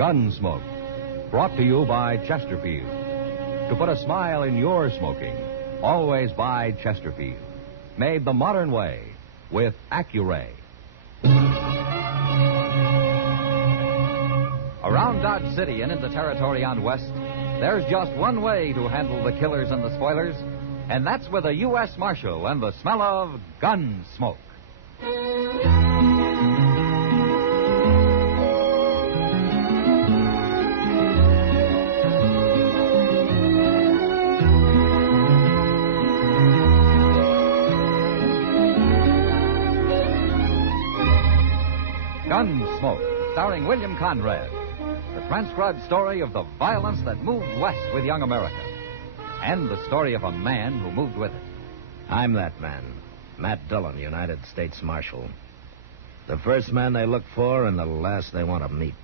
Gunsmoke, brought to you by Chesterfield. To put a smile in your smoking, always buy Chesterfield. Made the modern way with Accuray. Around Dodge City and in the territory on West, there's just one way to handle the killers and the spoilers, and that's with a U.S. Marshal and the smell of Gunsmoke. Gunsmoke, starring William Conrad. The transcribed story of the violence that moved west with young America. And the story of a man who moved with it. I'm that man, Matt Dillon, United States Marshal. The first man they look for and the last they want to meet.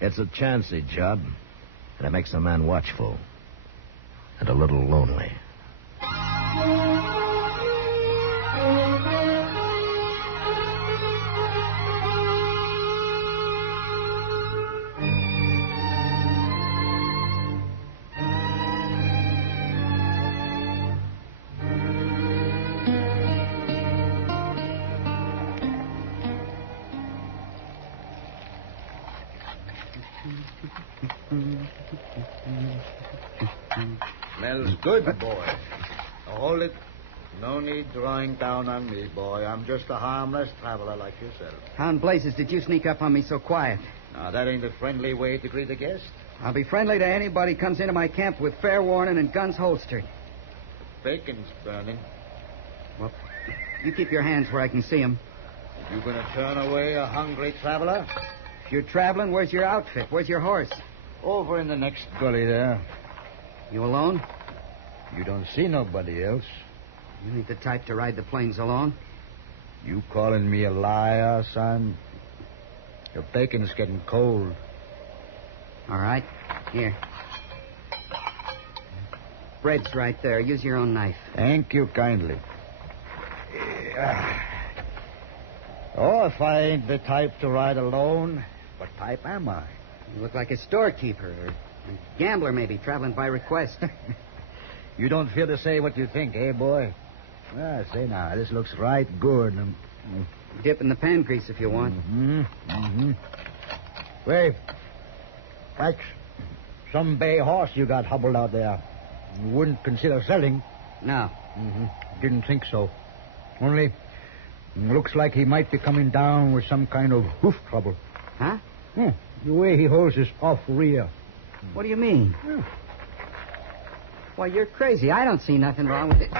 It's a chancy job, and it makes a man watchful and a little lonely. Smells good, boy. Now hold it. No need drawing down on me, boy. I'm just a harmless traveler like yourself. How in blazes did you sneak up on me so quiet? Now, that ain't a friendly way to greet a guest. I'll be friendly to anybody who comes into my camp with fair warning and guns holstered. Bacon's burning. Well, you keep your hands where I can see them. You gonna turn away a hungry traveler? If you're traveling, where's your outfit? Where's your horse? Over in the next gully there. You alone? You don't see nobody else. You ain't the type to ride the plains alone. You calling me a liar, son? Your bacon's getting cold. All right. Here. Bread's right there. Use your own knife. Thank you kindly. Oh, if I ain't the type to ride alone, what type am I? You look like a storekeeper or a gambler, maybe, traveling by request. You don't fear to say what you think, eh, boy? Well, say now, this looks right good. Dip in the pan grease if you want. Wait. That's some bay horse you got hobbled out there. You wouldn't consider selling. No. Didn't think so. Only, looks like he might be coming down with some kind of hoof trouble. Huh? The way he holds his off rear. What do you mean? Why, you're crazy. I don't see nothing wrong with it.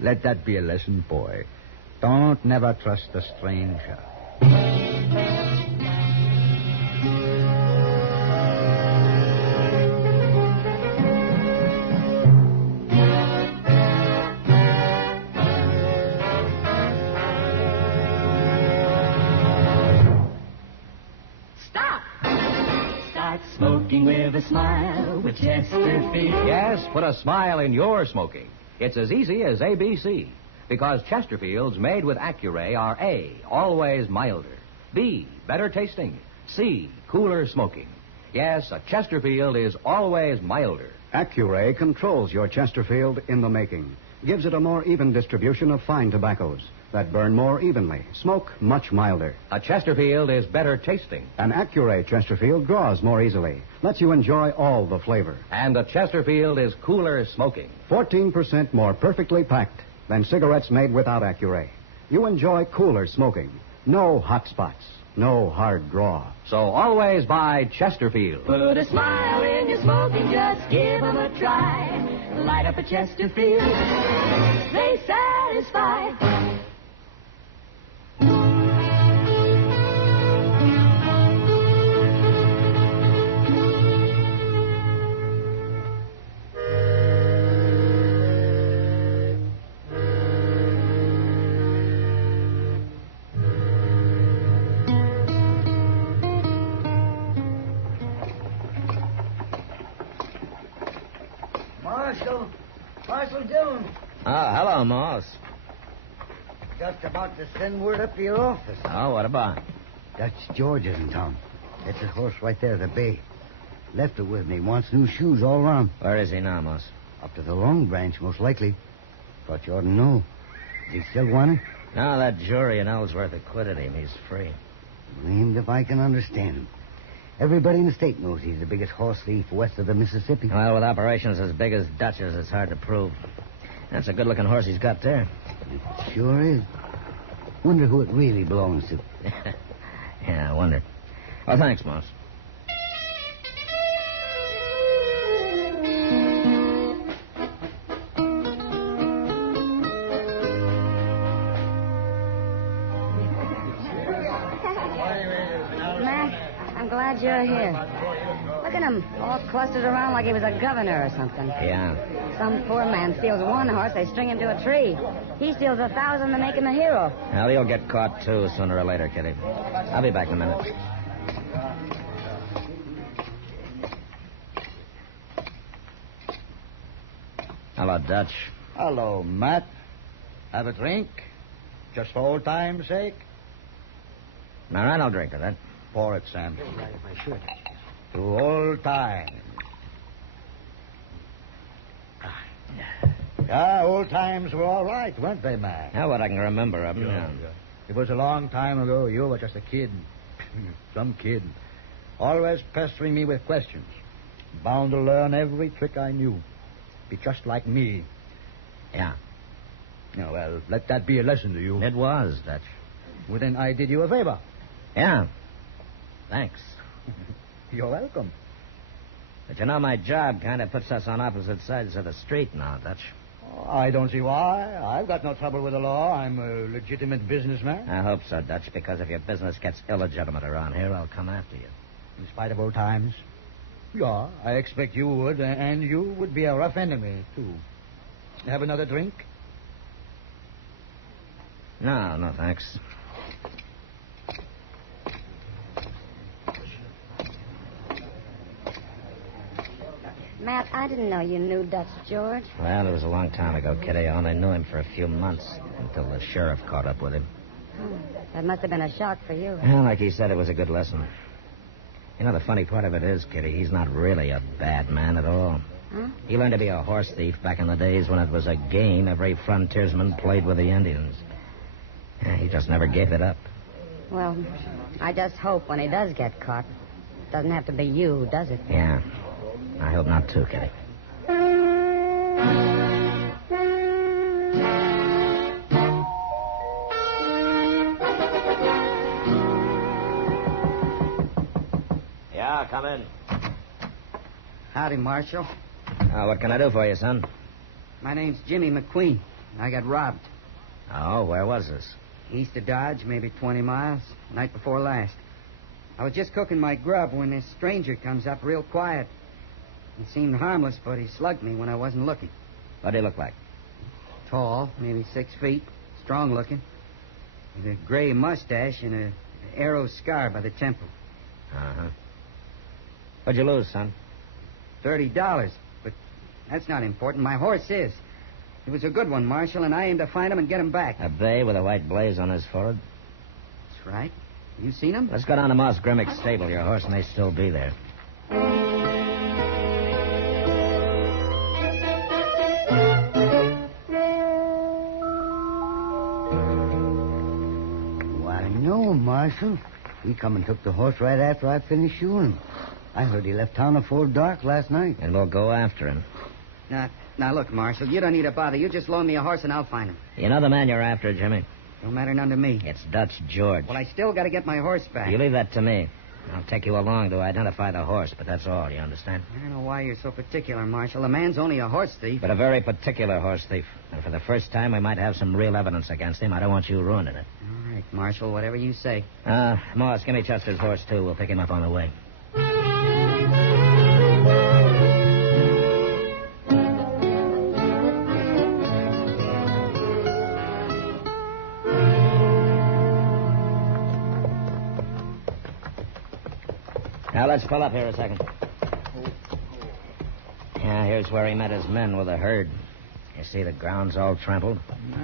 Let that be a lesson, boy. Don't never trust a stranger. Smoking with a smile with Chesterfield. Yes, put a smile in your smoking. It's as easy as ABC. Because Chesterfields made with Accuray are A, always milder. B, better tasting. C, cooler smoking. Yes, a Chesterfield is always milder. Accuray controls your Chesterfield in the making. Gives it a more even distribution of fine tobaccos that burn more evenly, smoke much milder. A Chesterfield is better tasting. An Accuray Chesterfield draws more easily, lets you enjoy all the flavor. And a Chesterfield is cooler smoking. 14% more perfectly packed than cigarettes made without Accuray. You enjoy cooler smoking. No hot spots. No hard draw. So always buy Chesterfield. Put a smile in your smoking, just give 'em a try. Light up a Chesterfield. They satisfy. Marshal Dillon. Hello, Moss. just about to send word up to your office. Oh, what about? Dutch George is in town. That's his horse right there, the bay. Left it with me. Wants new shoes all around. Where is he now, Moss? Up to the Long Branch, most likely. Thought you ought to know. Does he still want it? No, that jury in Ellsworth acquitted him. He's free. Blamed if I can understand him. Everybody in the state knows he's the biggest horse thief west of the Mississippi. Well, with operations as big as Dutch's, it's hard to prove. That's a good-looking horse he's got there. It sure is. Wonder who it really belongs to. Yeah, I wonder. Well, thanks, Moss. Glad you're here. Look at him, all clustered around like he was a governor or something. Yeah. Some poor man steals one horse, they string him to a tree. He steals 1,000 to make him a hero. Well, he'll get caught, too, sooner or later, Kitty. I'll be back in a minute. Hello, Dutch. Hello, Matt. Have a drink? Just for old time's sake? All right, I'll drink to that. Pour it, Sam. To old times. Yeah, old times were all right, weren't they, Matt? Yeah, what I can remember of them. Yeah. It was a long time ago. You were just a kid. Some kid. Always pestering me with questions. Bound to learn every trick I knew. Be just like me. Yeah. Yeah, well, let that be a lesson to you. It was, Dutch. Well, then I did you a favor. Yeah. Thanks. You're welcome. But you know, my job kind of puts us on opposite sides of the street now, Dutch. Oh, I don't see why. I've got no trouble with the law. I'm a legitimate businessman. I hope so, Dutch, because if your business gets illegitimate around here, I'll come after you. In spite of old times? Yeah, I expect you would, and you would be a rough enemy, too. Have another drink? No, thanks. Matt, I didn't know you knew Dutch George. Well, it was a long time ago, Kitty. I only knew him for a few months until the sheriff caught up with him. That must have been a shock for you. Well, like he said, it was a good lesson. You know, the funny part of it is, Kitty, he's not really a bad man at all. Huh? He learned to be a horse thief back in the days when it was a game every frontiersman played with the Indians. Yeah, he just never gave it up. Well, I just hope when he does get caught, it doesn't have to be you, does it? Yeah. I hope not, too, Kitty. Yeah, come in. Howdy, Marshal. What can I do for you, son? My name's Jimmy McQueen. I got robbed. Oh, where was this? East of Dodge, maybe 20 miles. Night before last. I was just cooking my grub when this stranger comes up real quiet. He seemed harmless, but he slugged me when I wasn't looking. What did he look like? Tall, maybe 6 feet. Strong looking. With a gray mustache and an arrow scar by the temple. Uh-huh. What'd you lose, son? $30. But that's not important. My horse is. It was a good one, Marshal, and I aim to find him and get him back. A bay with a white blaze on his forehead? That's right. You seen him? Let's go down to Moss Grimmick's stable. Your horse may still be there. Why, no, Marshal. He come and took the horse right after I finished shoeing him. I heard he left town before dark last night. And we'll go after him. Now, look, Marshal, you don't need to bother. You just loan me a horse and I'll find him. You know the man you're after, Jimmy? Don't matter none to me. It's Dutch George. Well, I still got to get my horse back. You leave that to me. I'll take you along to identify the horse, but that's all, you understand? I don't know why you're so particular, Marshal. The man's only a horse thief. But a very particular horse thief. And for the first time, we might have some real evidence against him. I don't want you ruining it. All right, Marshal, whatever you say. Moss, give me Chester's horse, too. We'll pick him up on the way. Now, let's pull up here a second. Yeah, here's where he met his men with a herd. You see the ground's all trampled?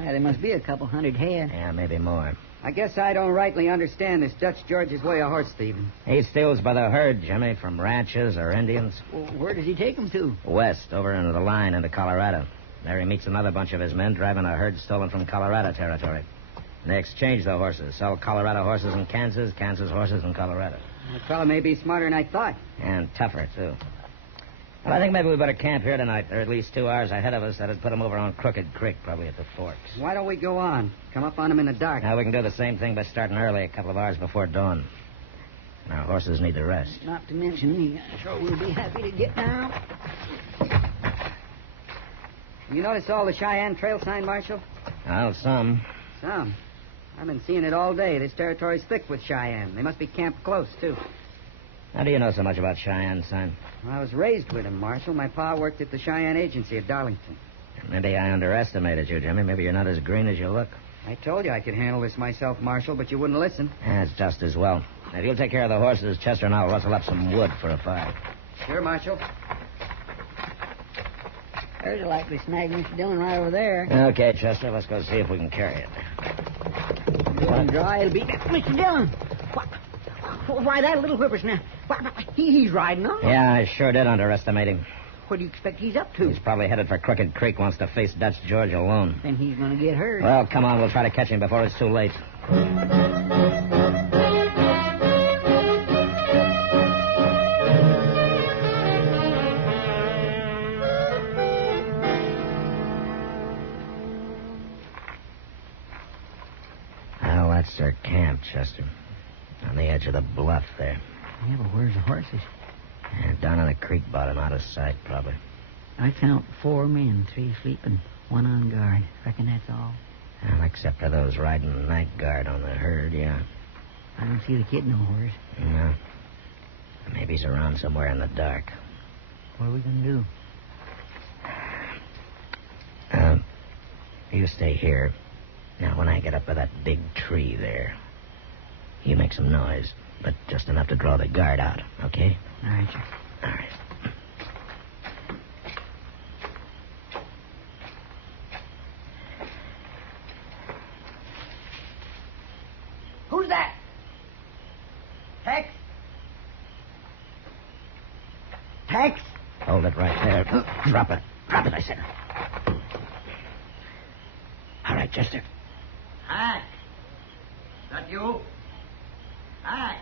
There must be a couple hundred head. Yeah, maybe more. I guess I don't rightly understand this Dutch George's way of horse thieving. He steals by the herd, Jimmy, from ranches or Indians. Well, where does he take them to? West, over into the line into Colorado. There he meets another bunch of his men driving a herd stolen from Colorado territory. They exchange the horses, sell Colorado horses in Kansas, Kansas horses in Colorado. That fellow may be smarter than I thought. And tougher, too. Well, I think maybe we better camp here tonight. They're at least 2 hours ahead of us. That'd put them over on Crooked Creek, probably at the forks. Why don't we go on? Come up on them in the dark. Now, we can do the same thing by starting early, a couple of hours before dawn. Our horses need to rest. Not to mention me. I'm sure we'll be happy to get down. You notice all the Cheyenne Trail sign, Marshal? Well, some. Some. I've been seeing it all day. This territory's thick with Cheyenne. They must be camped close, too. How do you know so much about Cheyenne, son? Well, I was raised with them, Marshal. My pa worked at the Cheyenne Agency at Darlington. Maybe I underestimated you, Jimmy. Maybe you're not as green as you look. I told you I could handle this myself, Marshal, but you wouldn't listen. That's just as well. If you'll take care of the horses, Chester and I'll rustle up some wood for a fire. Sure, Marshal. There's a likely snag, Mr. Dillon, right over there. Okay, Chester, let's go see if we can carry it. Good dry, it'll be... Mr. Dillon! Why, that little whippersnapper. He's riding on. Yeah, I sure did underestimate him. What do you expect he's up to? He's probably headed for Crooked Creek, wants to face Dutch George alone. Then he's going to get hurt. Well, come on, we'll try to catch him before it's too late. Well, that's their camp, Chester. On the edge of the bluff there. Yeah, but where's the horses? Down on the creek bottom, out of sight, probably. I count 4 men, 3 sleeping, 1 on guard. Reckon that's all. Well, except for those riding night guard on the herd, yeah. I don't see the kid no horse. No. Maybe he's around somewhere in the dark. What are we going to do? You stay here. Now, when I get up by that big tree there, you make some noise, but just enough to draw the guard out, okay? All right, sir. All right. Who's that? Tex? Tex? Hold it right there. Drop it. Drop it, I said. All right, Chester. Hi. That you? Hi.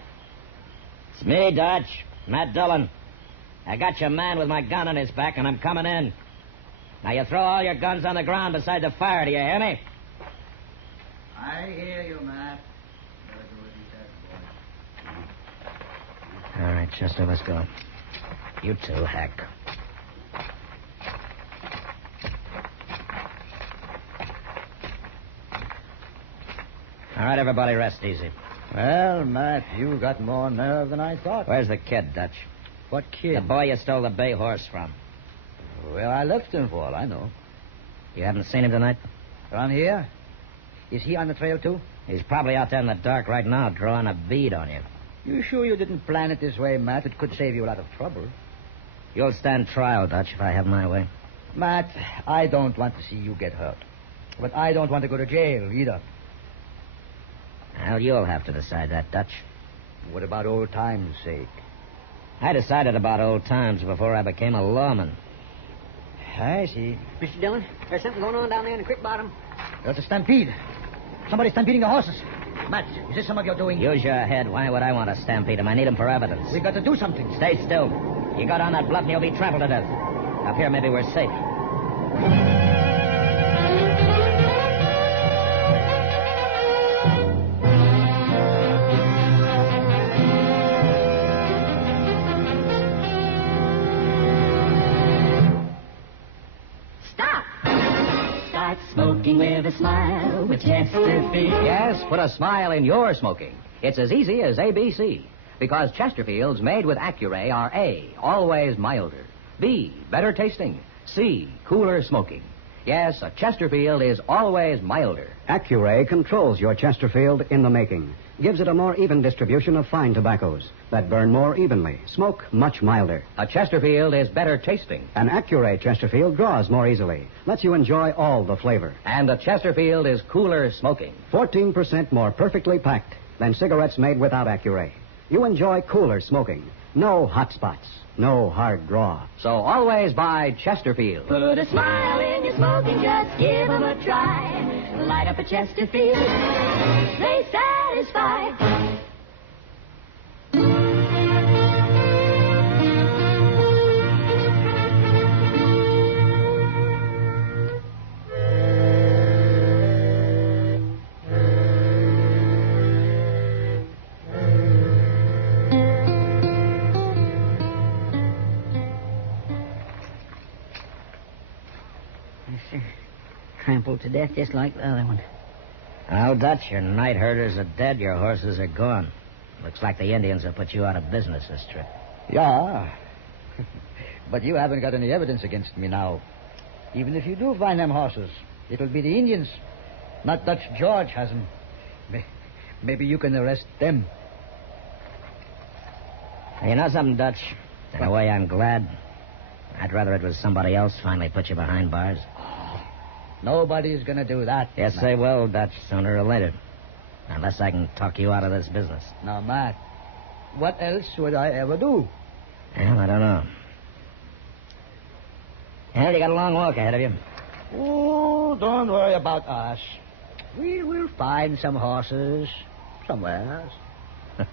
It's me, Dutch. Matt Dillon. I got your man with my gun on his back, and I'm coming in. Now, you throw all your guns on the ground beside the fire, do you hear me? I hear you, Matt. All right, Chester, let's go. You too, Hack. All right, everybody, rest easy. Well, Matt, you got more nerve than I thought. Where's the kid, Dutch? What kid? The boy you stole the bay horse from. Well, I left him for all I know. You haven't seen him tonight? Around here? Is he on the trail, too? He's probably out there in the dark right now, drawing a bead on you. You sure you didn't plan it this way, Matt? It could save you a lot of trouble. You'll stand trial, Dutch, if I have my way. Matt, I don't want to see you get hurt. But I don't want to go to jail, either. Well, you'll have to decide that, Dutch. What about old times' sake? I decided about old times before I became a lawman. I see. Mr. Dillon, there's something going on down there in the creek bottom. There's a stampede. Somebody's stampeding the horses. Matt, is this some of your doing? Use your head. Why would I want to stampede him? I need him for evidence. We got to do something. Stay still. You go down that bluff and you'll be trampled to death. Up here, maybe we're safe. Smoking with a smile with Chesterfield. Yes, put a smile in your smoking. It's as easy as ABC. Because Chesterfields made with Accuray are A, always milder. B, better tasting. C, cooler smoking. Yes, a Chesterfield is always milder. Accuray controls your Chesterfield in the making. gives it a more even distribution of fine tobaccos that burn more evenly, smoke much milder. A Chesterfield is better tasting. An Accuray Chesterfield draws more easily, lets you enjoy all the flavor. And a Chesterfield is cooler smoking. 14% more perfectly packed than cigarettes made without Accuray. You enjoy cooler smoking. No hot spots. No hard draw. So always buy Chesterfield. Put a smile in your smoking, just give 'em a try. Light up a Chesterfield, they satisfy. Trampled to death just like the other one. Well, Dutch, your night herders are dead, your horses are gone. Looks like the Indians have put you out of business this trip. Yeah. But you haven't got any evidence against me now. Even if you do find them horses, it'll be the Indians. Not Dutch George has them. Maybe you can arrest them. You know something, Dutch? In a way, I'm glad. I'd rather it was somebody else finally put you behind bars. Nobody's going to do that. Yes, they will, Dutch, sooner or later. Unless I can talk you out of this business. Now, Matt, what else would I ever do? Well, I don't know. Well, you got a long walk ahead of you. Oh, don't worry about us. We'll find some horses somewhere else.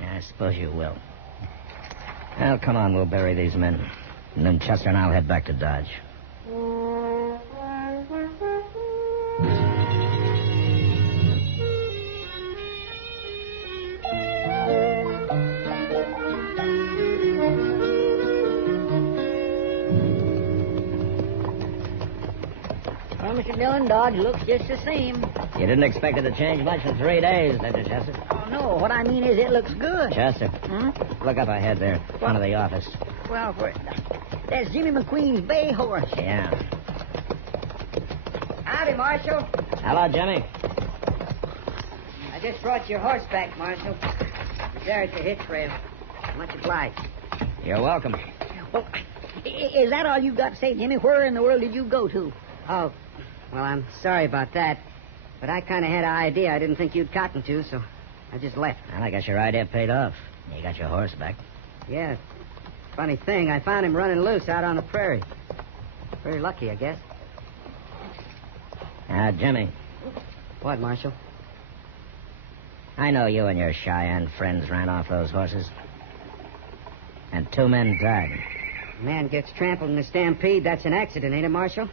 Yeah, I suppose you will. Well, come on, we'll bury these men. And then Chester and I'll head back to Dodge. Well, Mr. Dillon, Dodge looks just the same. You didn't expect it to change much in 3 days, did you, Chester? Oh, no. What I mean is it looks good. Chester, Hmm? look up ahead there, front of the office. Well, that's Jimmy McQueen's bay horse. Yeah. Howdy, Marshal. Hello, Jimmy. I just brought your horse back, Marshal. There at the hitch rail. Much obliged. You're welcome. Well, is that all you've got to say, Jimmy? Where in the world did you go to? Oh, well, I'm sorry about that. But I kind of had an idea I didn't think you'd cotton to, so I just left. Well, I guess your idea paid off. You got your horse back. Yeah. Funny thing, I found him running loose out on the prairie. Very lucky, I guess. Jimmy, What, Marshal? I know you and your Cheyenne friends ran off those horses. And 2 men died. A man gets trampled in a stampede, that's an accident, ain't it, Marshal?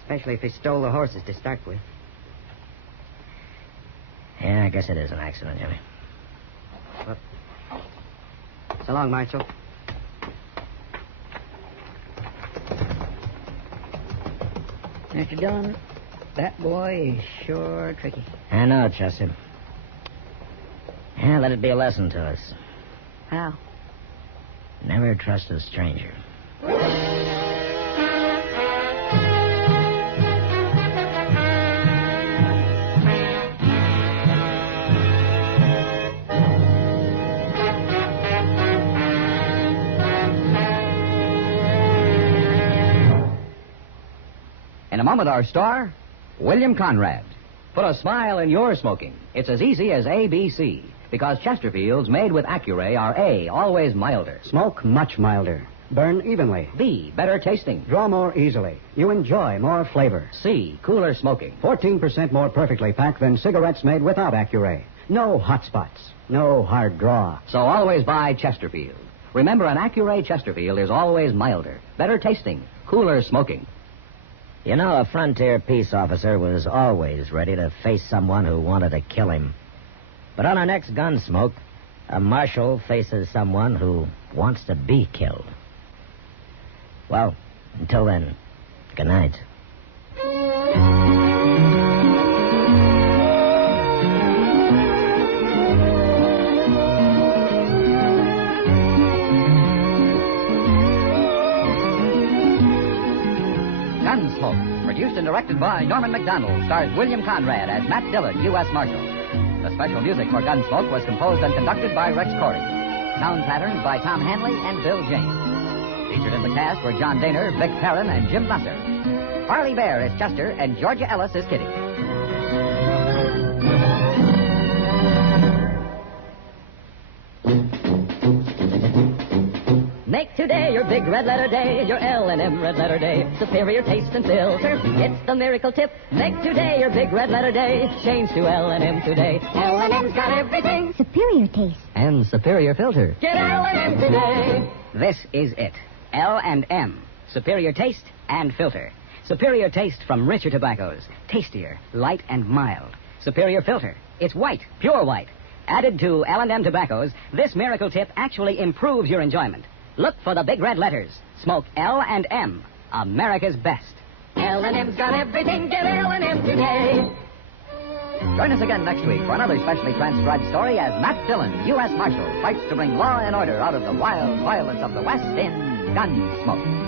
Especially if he stole the horses to start with. Yeah, I guess it is an accident, Jimmy. So long, Marshal. Mr. Dillon, that boy is sure tricky. I know, Chester. Yeah, let it be a lesson to us. How? Never trust a stranger. In a moment, our star, William Conrad. Put a smile in your smoking. It's as easy as ABC, because Chesterfields made with Accuray are A, always milder. Smoke much milder. Burn evenly. B, better tasting. Draw more easily. You enjoy more flavor. C, cooler smoking. 14% more perfectly packed than cigarettes made without Accuray. No hot spots. No hard draw. So always buy Chesterfield. Remember, an Accuray Chesterfield is always milder, better tasting, cooler smoking. You know, a frontier peace officer was always ready to face someone who wanted to kill him. But on our next Gunsmoke, a marshal faces someone who wants to be killed. Well, until then, good night. Gunsmoke, produced and directed by Norman MacDonnell, stars William Conrad as Matt Dillon, U.S. Marshal. The special music for Gunsmoke was composed and conducted by Rex Corey. Sound patterns by Tom Hanley and Bill James. Featured in the cast were John Daner, Vic Perrin, and Jim Musser. Parley Baer is Chester, and Georgia Ellis is Kitty. Make today your big red letter day, your L&M red letter day. Superior taste and filter, it's the miracle tip. Make today your big red letter day. Change to L&M today. L&M's got everything. Superior taste. And superior filter. Get L&M today. This is it. L&M. Superior taste and filter. Superior taste from richer tobaccos. Tastier, light and mild. Superior filter. It's white, pure white. Added to L&M tobaccos, this miracle tip actually improves your enjoyment. Look for the big red letters. Smoke L&M, America's best. L&M's got everything. Get L&M today. Join us again next week for another specially transcribed story as Matt Dillon, U.S. Marshal, fights to bring law and order out of the wild violence of the West in Gunsmoke.